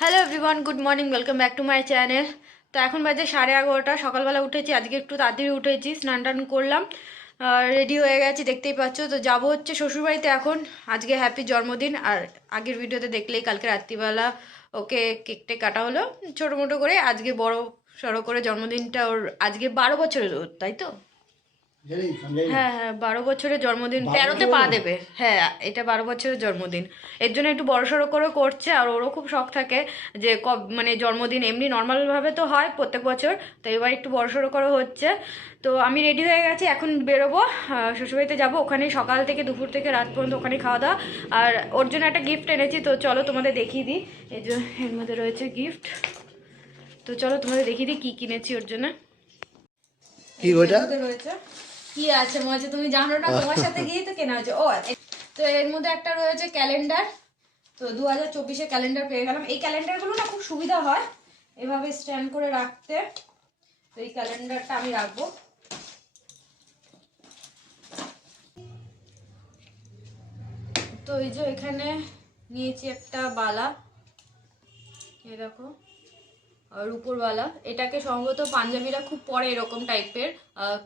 Hello everyone, good morning, welcome back to my channel. তো এখন বাজে 11:30। সকালবেলা উঠেছি, আজকে একটু তাড়াতাড়ি উঠেছি, স্নান টান করলাম, রেডি হয়ে গেছি, দেখতেই পাচ্ছ। তো যাবো হচ্ছে শ্বশুরবাড়িতে এখন। আজকে হ্যাপি জন্মদিন। আর আগের ভিডিওতে দেখলেই কালকে রাত্রিবেলা ওকে কেকটা কাটা হলো ছোটো মোটো করে। আজকে বড় সড়ো করে জন্মদিনটা ওর, আজকে 12 বছরের ওর, তাই তো? হ্যাঁ হ্যাঁ, 12 বছরের জন্মদিন, 13তে পা দেবে। হ্যাঁ, এটা 12 বছরের জন্মদিন, এর জন্য একটু বড়সড় করে করছে। আর ওরও খুব শখ থাকে যে মানে জন্মদিন এমনি নর্মালভাবে তো হয় প্রত্যেক বছর, তো এবার একটু বড়সড় করে হচ্ছে। তো আমি রেডি হয়ে গেছি, এখন বেরোবো, শ্বশুরবাড়িতে যাবো। ওখানে সকাল থেকে দুপুর থেকে রাত পর্যন্ত ওখানে খাওয়া দাওয়া। আর ওর জন্য একটা গিফট এনেছি, তো চলো তোমাদের দেখিয়ে দিই। এই যে এর মধ্যে রয়েছে গিফট, তো চলো তোমাদের দেখিয়ে দিই কী কিনেছি ওর জন্য। কি ওটা রয়েছে, কি আছে মনে হচ্ছে তুমি জানো না, তোমার সাথে গিয়ে তো কেনা হয়েছে। ও তো এর মধ্যে একটা রয়েছে ক্যালেন্ডার। তো 2024-এর ক্যালেন্ডার পেয়ে গেলাম। এই ক্যালেন্ডারগুলো না খুব সুবিধা হয় এভাবে স্ট্যান্ড করে রাখতে। তো এই ক্যালেন্ডারটা আমি রাখবো। তো এই যে এখানে নিয়েছি একটা বালা, এই দেখো, রূপোরওয়ালা। এটাকে সম্ভবত পাঞ্জাবিরা খুব পরে, এরকম টাইপের।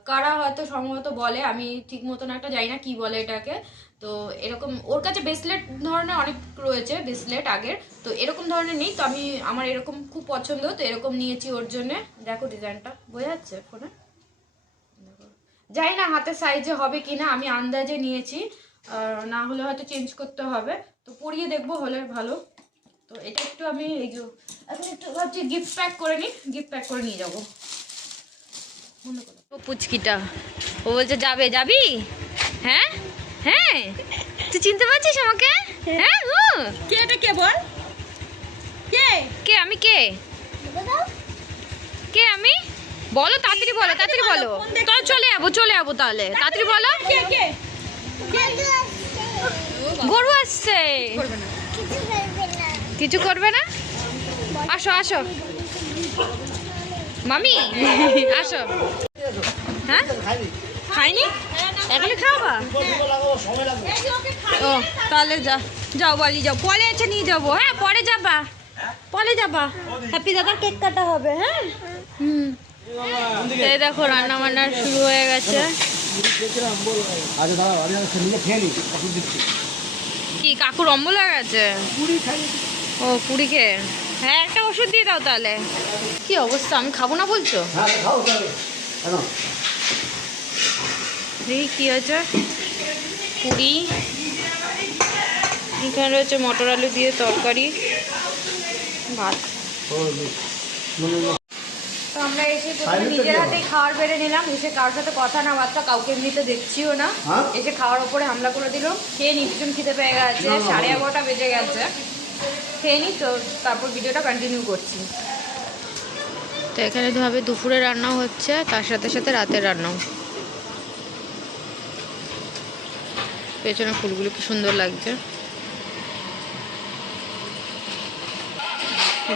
কারা হয়তো সম্ভবত বলে, আমি ঠিক মতন একটা জানি না কি বলে এটাকে। তো এরকম ওর কাছে ব্রেসলেট ধরনের অনেক রয়েছে, ব্রেসলেট আগের। তো এরকম ধরনের নেই, তো আমার এরকম খুব পছন্দ, তো এরকম নিয়েছি ওর জন্যে। দেখো ডিজাইনটা বোঝা যাচ্ছে ফোনে, জানি না হাতের সাইজে হবে কিনা, আমি আন্দাজে নিয়েছি, না হলে হয়তো চেঞ্জ করতে হবে। তো পরিয়ে দেখবো, হলে ভালো। তো এটা একটু আমি এই যে এখন একটু ভাবছি গিফট প্যাক করে নিই, গিফট প্যাক করে নিয়ে যাবো। পুচকিটা ও বলছে যাবে, যাবি? হ্যাঁ হ্যাঁ, তুই চিনতে পারছিস আমাকে? হ্যাঁ, কে এটা, কে বল, কে কে আমি, কে কে আমি, বলো তাড়াতাড়ি, বলো তাড়াতাড়ি, বলো। তো চলে যাবো তাহলে, তাড়াতাড়ি বলো। কে কে গরু আসছে, কিছু করবে না। আসো আসো মামি, আসো। হ্যাঁ খাইনি, এখনই খাওয়া। ও তাহলে যাও বাড়ি যাও, পরে এসে নিয়ে যাবো। হ্যাঁ পরে যাবা, পরে যাবা। হ্যাপি দাদা কেক কাটা হবে। হ্যাঁ এই দেখো রান্না বান্না শুরু হয়ে গেছে। কি কাকুর অম্বল হয়ে গেছে? ও পুরি খেয়ে, হ্যাঁ একটা ওষুধ দিয়ে দাও তাহলে। কি অবস্থা, আমি খাবো না বলছো? দেখি কি হয়েছে। পুরি, এখানে রয়েছে মটর আলু দিয়ে তরকারি, ভাত। তো আমরা এসে নিজের হাতেই খাওয়ার বেড়ে নিলাম, এসে কারোর সাথে কথা না বার্তা, কাউকে এমনিতে দেখছিও না, এসে খাওয়ার ওপরে হামলা করে দিল। খেয়ে নি, ভীষণ খিদে পেয়ে গেছে, 11:30 বেজে গেছে। খেয়ে নি, তো তারপর ভিডিওটা কন্টিনিউ করছি। তো এখানে ভাবে দুপুরে রান্না হচ্ছে, তার সাথে সাথে রাতের রান্নাও। পেছনে ফুলগুলো কি সুন্দর লাগছে।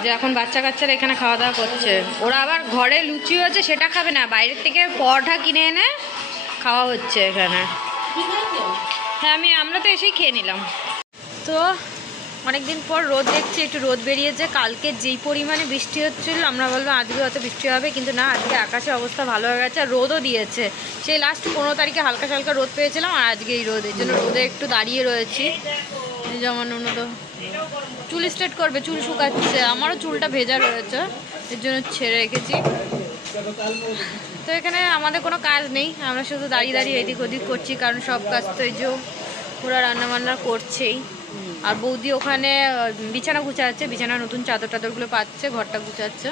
যে এখন বাচ্চা কাচ্চারা এখানে খাওয়া দাওয়া করছে। ওরা আবার ঘরে লুচি হচ্ছে সেটা খাবে না, বাইরের থেকে পরোটা কিনে এনে খাওয়া হচ্ছে এখানে। হ্যাঁ আমরা তো এসেই খেয়ে নিলাম। তো অনেকদিন পর রোদ দেখছি, একটু রোদ বেরিয়েছে। কালকে যেই পরিমাণে বৃষ্টি হচ্ছিল, আমরা বলবো আজকে হয়তো বৃষ্টি হবে, কিন্তু না, আজকে আকাশের অবস্থা ভালো হয়ে গেছে। আর রোদও দিয়েছে, সেই লাস্ট 15 তারিখে হালকা হালকা রোদ পেয়েছিলাম, আর আজকে এই রোদ, এর জন্য রোদে একটু দাঁড়িয়ে রয়েছি। যেমন উন্নত চুল স্ট্রেট করবে, চুল শুকাচ্ছে, আমারও চুলটা ভেজা রয়েছে, এর জন্য ছেড়ে রেখেছি। তো এখানে আমাদের কোনো কাজ নেই, আমরা শুধু দাঁড়িয়ে দাঁড়িয়ে এদিক ওদিক করছি, কারণ সব কাজ তো এই যে ওরা রান্নাবান্না করছেই। আর বৌদি ওখানে বিছানা গুছাচ্ছে, বিছানা নতুন চাদর টাদরগুলো পাচ্ছে, ঘরটা গুছাচ্ছে।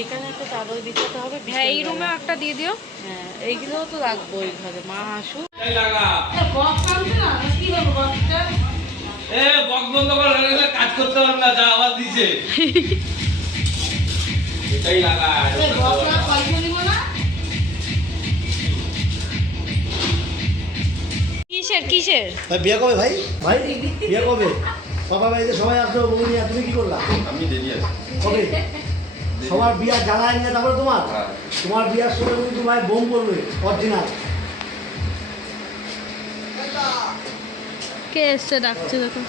এইখানে একটা চাদর দিতে হবে। হ্যাঁ এই রুমে একটা দিয়ে দিও। হ্যাঁ এইগুলোও তো রাখবো এই ঘরে, মা আসুক। কাজ করতে পারবে না, যা আওয়াজ দিছে এটাই লাগা। কিসের কিসের বিয়ে কবে ভাই? ভাই বিয়ে কবে? বাবা বাড়িতে সবাই আসলো, বউ নিয়ে, তুমি কি করলা? আমি দেরি আছে কবে? সবার বিয়া জ্বালায় নিয়ে তারপরে তোমার বিয়ার সময় তুমি তোমার বোম করবে অরিজিনাল। কে এসছে ডাকছে দেখো।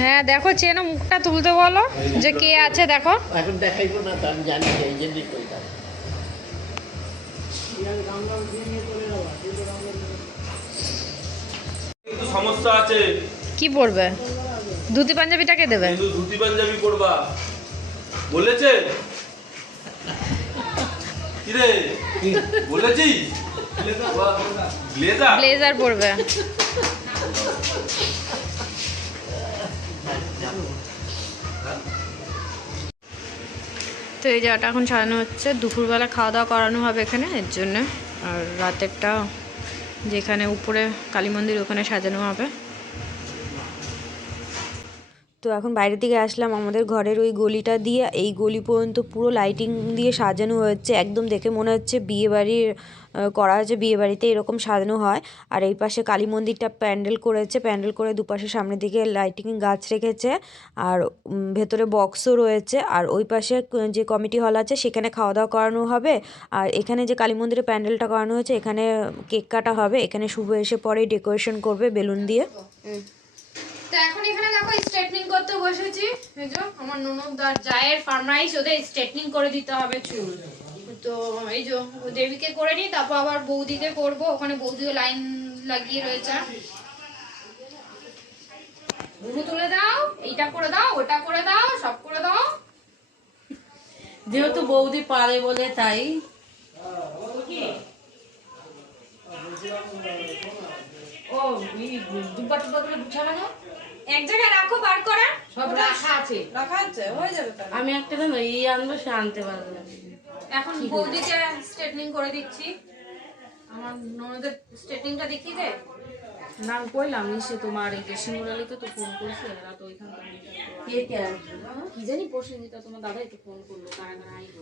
হ্যাঁ দেখো চেনো, মুখটা তুলতে বলো যে কে আছে দেখো। এখন দেখাইবো না তো, আমি জানি এই জন্যই কইতাম। কিন্তু সমস্যা আছে, কি পরবে? ধুতি পাঞ্জাবিটা কে দেবে? কিন্তু ধুতি পাঞ্জাবি পরবা বলেছে। কি রে বলেছিস? ব্লেজার ব্লেজার পরবে। তো এই জায়গাটা এখন সাজানো হচ্ছে, দুপুরবেলা খাওয়া দাওয়া করানো হবে এখানে, এর জন্য। আর রাতেরটা যেখানে উপরে কালী মন্দির ওখানে সাজানো হবে। তো এখন বাইরের দিকে আসলাম, আমাদের ঘরের ওই গলিটা দিয়ে এই গলি পর্যন্ত পুরো লাইটিং দিয়ে সাজানো হচ্ছে, একদম দেখে মনে হচ্ছে বিয়ে বাড়ির করা হয়েছে, বিয়ে বাড়িতে এরকম সাজানো হয়। আর এই পাশে কালী মন্দিরটা প্যান্ডেল করেছে, প্যান্ডেল করে দুপাশে সামনের দিকে লাইটিং গাছ রেখেছে, আর ভেতরে বক্সও রয়েছে। আর ওই পাশে যে কমিটি হল আছে সেখানে খাওয়া দাওয়া করানো হবে। আর এখানে যে কালী মন্দিরের প্যান্ডেলটা করানো হয়েছে এখানে কেক কাটা হবে, এখানে শুভ এসে পরেই ডেকোরেশন করবে বেলুন দিয়ে। তো এখন এখানে দেখো স্ট্রেটনিং করতে বসেছি, এই যে আমার ননদ আর জায়ের ফার্মাইশ, ওদের স্ট্রেটনিং করে দিতে হবে চুল। তো এই যে দেবীকে করে নিই, তারপর আবার বৌদিকে করব, ওখানে বৌদিও লাইন লাগিয়ে রয়েছে। গুরু তুলে দাও, এইটা করে দাও, ওটা করে দাও, সব করে দাও। যেহেতু বৌদি পারে বলে তাই। ও দুব্বা টুব্বা করে গুছানো এক জায়গায় রাখো, বার করা সব রাখা আছে, হয়ে যাবে। আমি একটা না এই আনবো, সে আনতে পারবে না। এখন বৌদিকে স্ট্রেটনিং করে দিচ্ছি, আমার ননদের স্ট্রেটনিংটা দেখিয়ে দে। না কইলাম সে তোমার এই সিঙ্গুরালিকে তো ফোন করেছে, এরা তো ওইখান থেকে কি জানি প্রসেনজিতা তোমার দাদা একটু ফোন করলো, কারা কারা আইলো।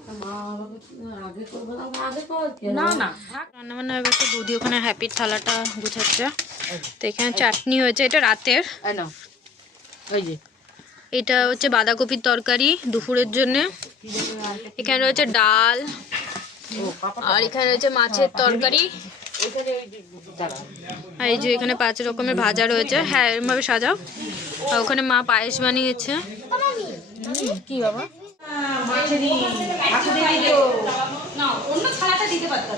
আগে করবো না, আগে কর না না রান্না বান্না হয়ে গেছে, বৌদি ওখানে হ্যাপির থালাটা গুছাচ্ছে। তো এখানে চাটনি হয়েছে, এটা রাতের। ওই যে এটা হচ্ছে বাঁধাকপির তরকারি দুপুরের জন্য। এখানে রয়েছে ডাল, আর এখানে রয়েছে মাছের তরকারি, আর এই যে এখানে 5 রকমের ভাজা রয়েছে। হ্যাঁ এরকমভাবে সাজাও। আর ওখানে মা পায়েস বানিয়েছে। কি বাবা অন্য থালাটা দিতে পারতো।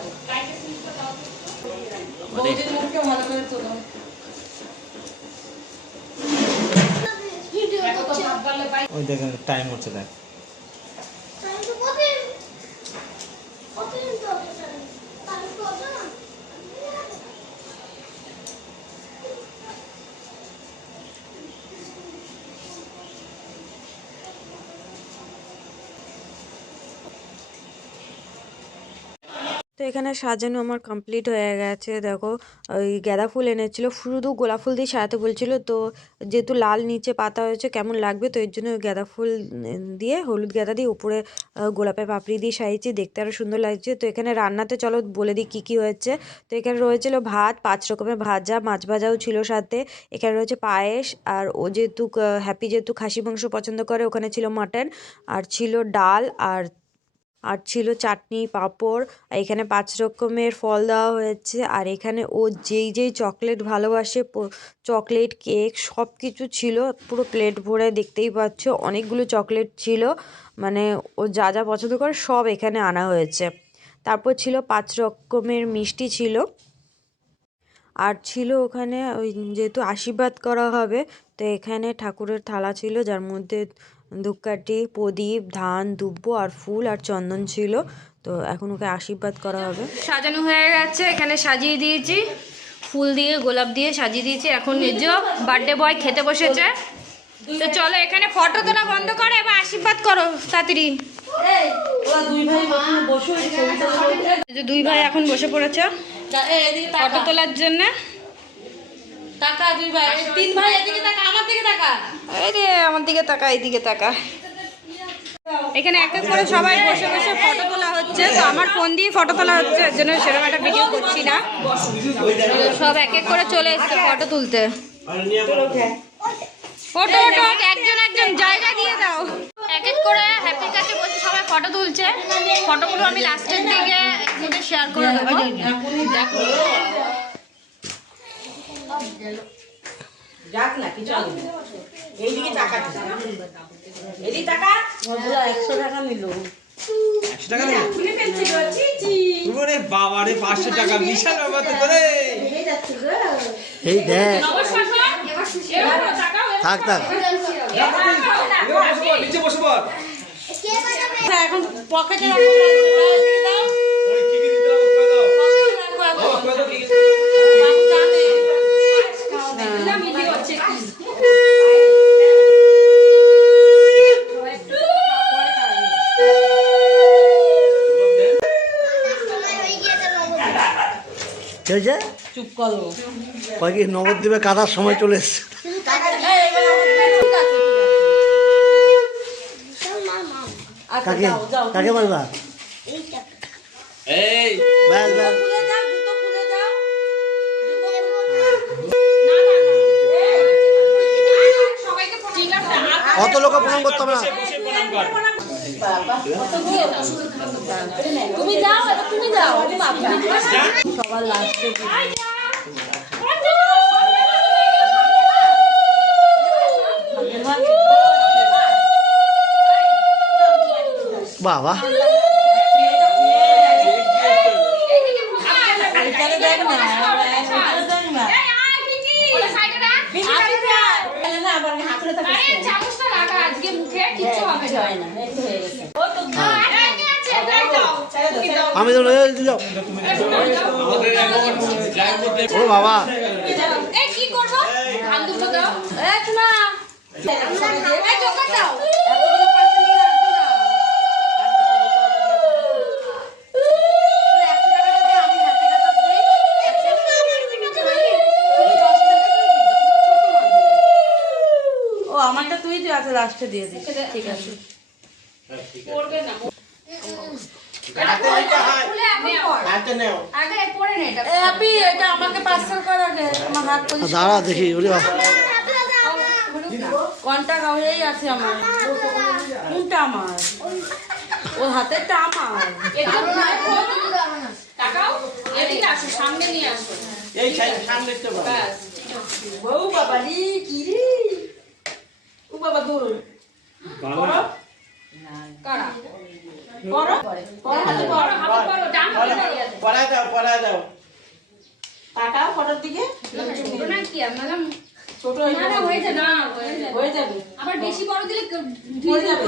ওই দেখেন টাইম হচ্ছে, দেখ তো এখানে সাজানো আমার কমপ্লিট হয়ে গেছে। দেখো ওই গাঁদা ফুল এনেছিল, শুধু গোলাপ ফুল দিয়ে সাজাতে বলছিল, তো যেহেতু লাল নিচে পাতা হয়েছে কেমন লাগবে, তো এর জন্য গাঁদা ফুল দিয়ে, হলুদ গাঁদা দিয়ে উপরে গোলাপের পাপড়ি দিয়ে সাজিয়েছি, দেখতে আরও সুন্দর লাগছে। তো এখানে রান্নাতে চলো বলে দিই কী কী হয়েছে। তো এখানে রয়েছিল ভাত, 5 রকমের ভাজা, মাছ ভাজাও ছিল সাথে। এখানে রয়েছে পায়েস, আর ও যেহেতু হ্যাপি যেহেতু খাসি মাংস পছন্দ করে ওখানে ছিল মাটন, আর ছিল ডাল, আর ছিল চাটনি, পাঁপড়। এখানে 5 রকমের ফল দেওয়া হয়েছে। আর এখানে ও যেই চকলেট ভালোবাসে, চকলেট, কেক সব কিছু ছিল পুরো প্লেট ভরে, দেখতেই পাচ্ছ অনেকগুলো চকলেট ছিল, মানে ও যা যা পছন্দ করে সব এখানে আনা হয়েছে। তারপর ছিল 5 রকমের মিষ্টি ছিল, আর ছিল ওখানে ওই যেহেতু আশীর্বাদ করা হবে, তো এখানে ঠাকুরের থালা ছিল যার মধ্যে ধূপকাঠি, প্রদীপ, ধান, দুব্ব আর ফুল আর চন্দন ছিল। তো এখন ওকে আশীর্বাদ করা হবে। সাজানো হয়ে গেছে, এখানে সাজিয়ে দিয়েছি ফুল দিয়ে, গোলাপ দিয়ে সাজিয়ে দিয়েছি। এখন নিজ বার্থডে বয় খেতে বসেছে। তো চলো এখানে ফটো তোলা বন্ধ করো, এবার আশীর্বাদ করো তাড়াতাড়ি। দুই ভাই এখন বসে পড়েছে ফটো তোলার জন্য। টাকা দুই ভাই, 3 ভাই এদিকে টাকা, আমার দিকে টাকা, এই রে আমার দিকে তাকা, এইদিকে তাকা। এখানে এক এক করে সবাই বসে বসে ফটো তোলা হচ্ছে। তো আমার ফোন দিয়ে ফটো তোলা হচ্ছে, এর জন্য সেরকম একটা ভিডিও করছি না। সব এক এক করে চলে এসছে ফটো তুলতে। ওটো ওটো একজন একজন জায়গা দিয়ে দাও। এক এক করে হ্যাপির কাছে বসে সবাই ফটো তুলছে। ফটোগুলো আমি লাস্টের দিকে শেয়ার করে দেবো। যাক না কিছু হবে না। এইদিকে টাকা এদিকে টাকা 100 টাকা নিল 100 টাকা নিল ওরে বাবা রে 500 টাকা বিশাল ব্যাপার তো রে এই দেখ থাক থাক নিচে বসে পড় এখন পকেটে ওই কি কি দিতে হবে করে দাও বাবা করে দাও কি কি চুপ করো কয় কি নবদ্বীপে কাদার সময় চলে এসছে। কাকে কাকে বলবা এই ব্যাস ব্যাস অত লোক প্রণাম করতে হবে না। তুমি যাও এটা তুমি যাও সবার লাস্টে বাবা দেখ না আবার হাতরে তো আমি তো যাও ও বাবা কি করবো ধান দুটো দাও ও আমারটা তুই তুই আছে লাস্টে দিয়ে দিস ঠিক আছে হ্যাপি এটা আমাকে পার্সেল কর আগে আমার হাত করে দাঁড়া দেখি ওরে বাবা কোনটা হয়েই আছে আমার কোনটা আমার ওর হাতেরটা আমার সামনে নিয়ে আসো এই সামনে তো বাবা বউ বাবা রে কি রে ও বাবা দূর বাবা কারা করো হাতে করো হাতে করো ডান হাতে করো পড়া দাও টাকাও ফটোর দিকে ছোট না কি আমরা ছোট না না হয়ে যাবে না হয়ে যাবে আবার বেশি বড় দিলে হয়ে যাবে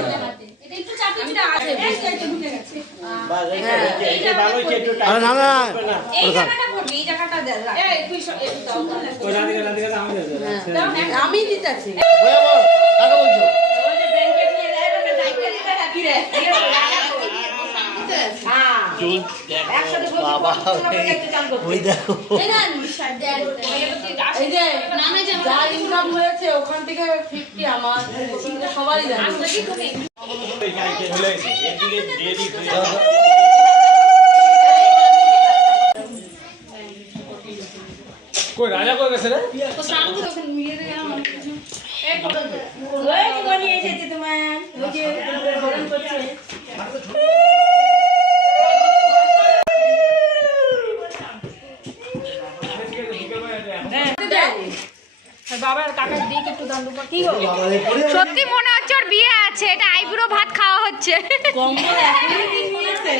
এটা একটু চাপি দিতে আছে এইটা ঢুকে গেছে এইটা ভালো হইছে একটু আরে না না এই জায়গাটা পড়বে এই জায়গাটা দে এই তুই একটু দাও ওই রাধিকা আমাদের দাও না আমি দিতেছি কাকে বলছো ওই যে ব্যাংকে নিয়ে যায় ওটা দায়িত্ব দিতে থাকি রে হ্যাঁ চুল দেখো বাবা ওই দেখো এই না এই যে যা ইনকাম হয়েছে ওখান থেকে 50 আমার সবারই জানি এদিকে দেরি কই রাজা কই গেছে রে তো স্নান করে ওখানে মিলিয়ে দে গেলাম এই ওই জীবনী এসেছে তোমার ওই যে গরম করছে বাবার কাকার দিকে একটু দাম দুপা কি গো বাবা রে পড়ে যাবে। সত্যি মনে হচ্ছে ওর বিয়ে আছে, এটা আইবুড়ো ভাত খাওয়া হচ্ছে। কম্বল এখনই কিনেছে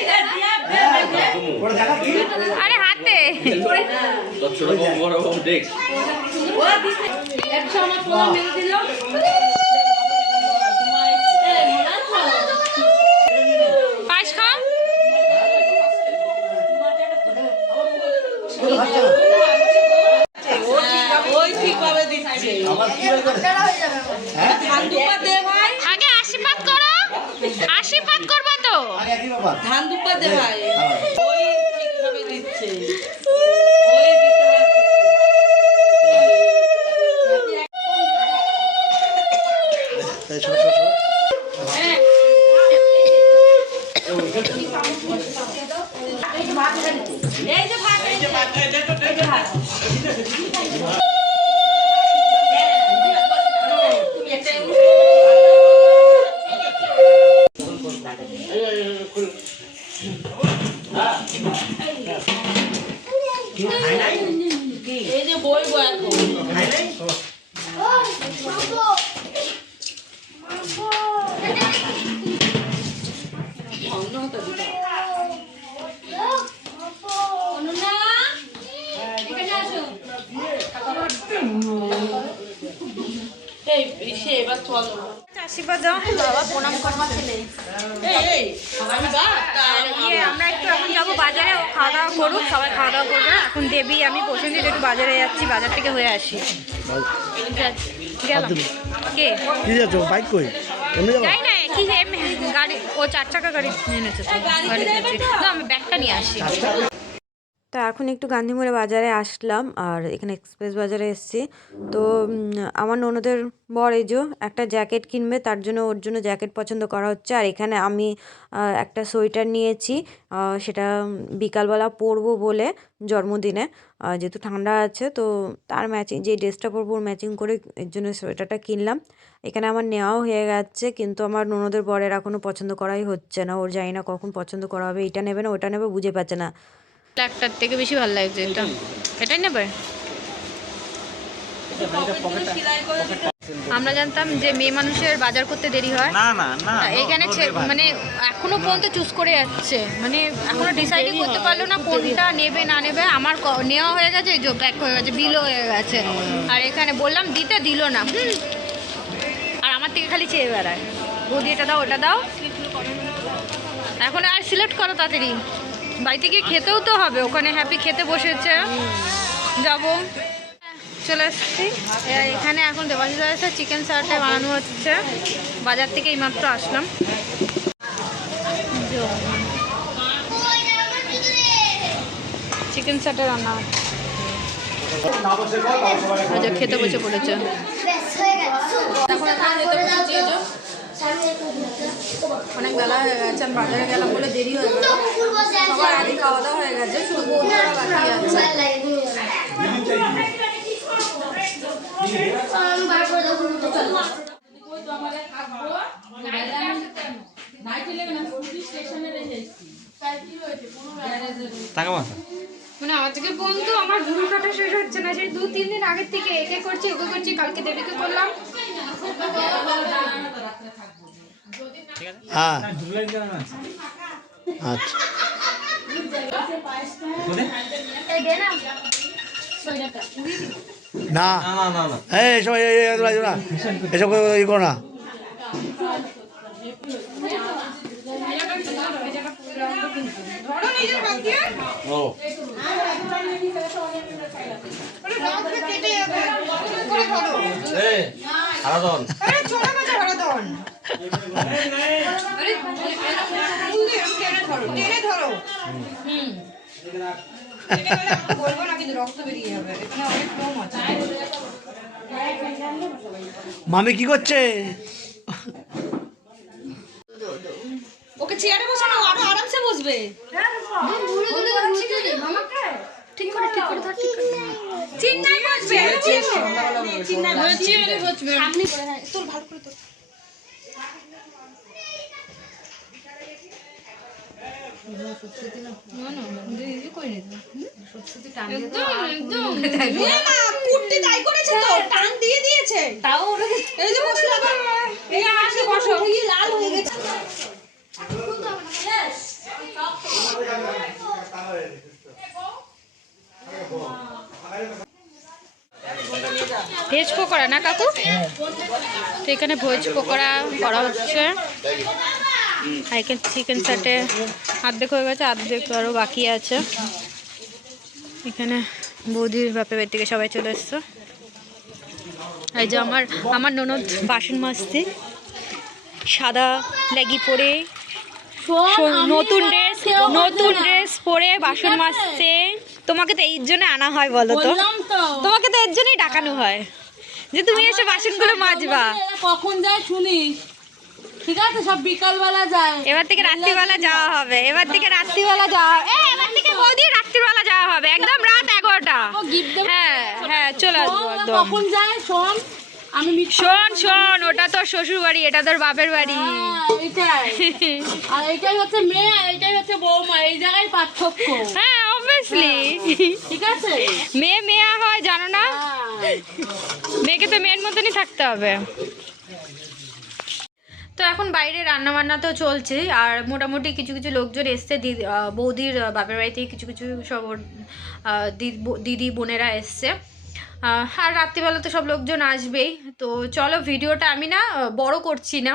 পড়ে দেখা কি আরে হাতে ছোট বড় দেখ ওরা দিছে 100 আমার পোলা মেরে দিল পায়েস খাও। ওই ঠিকভাবে দিচ্ছে আবার কি হয়ে গেল ধান দুপা দে ভাই আগে আশীর্বাদ করো, আশীর্বাদ করবো তো। আগে কি ব্যাপার ধান দুপা দে ভাই হ্যাঁ। ওই ঠিকভাবে দিচ্ছে ওই দিতে তাই ছোট ছোট এই যে ভাত এই যে ভাত এই যে ভাত কি খাই নাই? এই যে বইবো এখন খাই নাই? এই সে এবার চলো আশীর্বাদ দাও বাবা, প্রণাম করবা ছেলে। এই আমি বা আমরা একটু এখন যাবো বাজারে, ও খাওয়া দাওয়া করুক, সবাই খাওয়া দাওয়া করবে। এখন দেবী আমি প্রসেনজিৎ একটু বাজারে যাচ্ছি, বাজার থেকে হয়ে আসি। গেলাম। কে কি যাচ্ছ বাইক কই এমনি যাবো যাই না কি গাড়ি, ও 4 চাকা গাড়ি এনেছে তো গাড়ি না, আমি ব্যাগটা নিয়ে আসি। তো এখন একটু গান্ধীমোড়ে বাজারে আসলাম, আর এখানে এক্সপ্রেস বাজারে এসেছি। তো আমার ননদের বর এই যে একটা জ্যাকেট কিনবে, তার জন্য ওর জন্য জ্যাকেট পছন্দ করা হচ্ছে। আর এখানে আমি একটা সোয়েটার নিয়েছি, সেটা বিকালবেলা পরবো বলে জন্মদিনে, যেহেতু ঠান্ডা আছে তো তার ম্যাচিং যে ড্রেসটা পরবো ওর ম্যাচিং করে এর জন্য সোয়েটারটা কিনলাম। এখানে আমার নেওয়াও হয়ে গেছে, কিন্তু আমার ননদের বরের এখনও পছন্দ করাই হচ্ছে না। ওর জানি না কখন পছন্দ করা হবে, এটা নেবে না ওটা নেবে বুঝে পাচ্ছে না। একটার থেকে বেশি ভালো লাগছে এটা, এটাই নেবে। আমরা জানতাম যে মেয়ে মানুষের বাজার করতে দেরি হয়, না না না এখানে মানে এখনো পর্যন্ত চুজ করে যাচ্ছে, মানে এখনো ডিসাইডই করতে পারলো না কোনটা নেবে না নেবে। আমার নেওয়া হয়ে গেছে, এই যে প্যাক হয়ে গেছে, বিলও হয়ে গেছে। আর এখানে বললাম দিতে দিল না, আর আমার থেকে খালি চেয়ে বেড়ায়, বৌদি এটা দাও ওটা দাও। এখন আর সিলেক্ট করো তাড়াতাড়ি, বাড়িতে গিয়ে খেতেও তো হবে, ওখানে হ্যাপি খেতে বসেছে, যাবো। চলে এসেছি এখানে, এখন দেবাশিস এসে চিকেন সারটা বানানো হচ্ছে, বাজার থেকে এইমাত্র আসলাম। চিকেন সারটা রান্না হচ্ছে, খেতে বসে পড়েছে। অনেক বেলা হয়ে গেছে, আমি বাজারে গেলাম বলে দেরি হয়ে গেল, সবার আগে খাওয়া দাওয়া হয়ে গেছে, শুধু বৌদিরা বাকি আছে। মানে আমার থেকে বন্ধু আমার ভুল কাটা শেষ হচ্ছে না, সেই 2-3 দিন আগের থেকে একে করছি ওকে করছি, কালকে দেবীকে করলাম। হ্যাঁ আচ্ছা না এই এসব এসব ই করো না। মামি কি করছে? ওকে চেয়ারে বসানো, আরো আরামসে বসবে। ঠিক করে ঠিক করে ধর, ঠিক করে চিন্নাই বসবে, চিন্নাই বসবে সামনে তোর ভালো করে তোর। ভেজ পকোড়া না কাকু? তো এখানে ভেজ পকোড়া করা হচ্ছে, আর এখানে চিকেন চাটে অর্ধেক হয়ে গেছে, অর্ধেক আরও বাকি আছে। এখানে বৌদির বাপের বাড়ি থেকে সবাই চলে এসছে। এই যে আমার ননদ বাসন মাজতে, সাদা লেগি পরে নতুন ড্রেস পরে বাসন মাজছে। তোমাকে তো এই জন্য আনা হয় বলো তো, তোমাকে তো এর জন্যই ডাকানো হয় যে তুমি এসে বাসনগুলো মাজবা। কখন যায় শুনিস? ঠিক আছে, সব বিকালবেলা যায়। এবার থেকে রাত্রিবেলা যাওয়া হবে, এবার থেকে রাত্রিবেলা যাওয়া, এবার থেকে বৌদি রাত্রিবেলা যাওয়া হবে, একদম রাত 11টা। হ্যাঁ হ্যাঁ চলে আসবো একদম। কখন যায় শোন, আমি শোন শোন, ওটা তোর শ্বশুর বাড়ি, এটা তোর বাপের বাড়ি। এইটাই আর এইটাই হচ্ছে মেয়ে আর এইটাই হচ্ছে বৌমা, এই জায়গায় পার্থক্য। হ্যাঁ অবভিয়াসলি, ঠিক আছে। মেয়ে মেয়ে হয় জানো না, হ্যাঁ। মেয়েকে তো মেয়ের মতনই থাকতে হবে। তো এখন বাইরে রান্না বান্না তো চলছে, আর মোটামুটি কিছু কিছু লোকজন এসছে, বৌদির বাপের বাড়ি থেকে কিছু কিছু সব দিদি বোনেরা এসছে, আর রাত্রিবেলা তো সব লোকজন আসবেই। তো চলো ভিডিওটা আমি না বড় করছি না,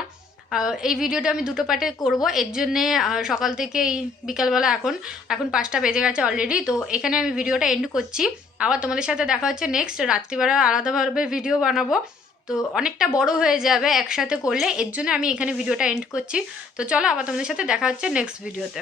এই ভিডিওটা আমি দুটো পার্টে করব, এর জন্যে সকাল থেকে এই বিকালবেলা এখন 5টা বেজে গেছে অলরেডি। তো এখানে আমি ভিডিওটা এন্ড করছি, আবার তোমাদের সাথে দেখা হচ্ছে নেক্সট রাত্রিবেলা আলাদাভাবে ভিডিও বানাবো, তো অনেকটা বড় হয়ে যাবে একসাথে করলে, এর জন্য আমি এখানে ভিডিওটা এন্ড করছি। তো চলো আবার তোমাদের সাথে দেখা হচ্ছে নেক্সট ভিডিওতে।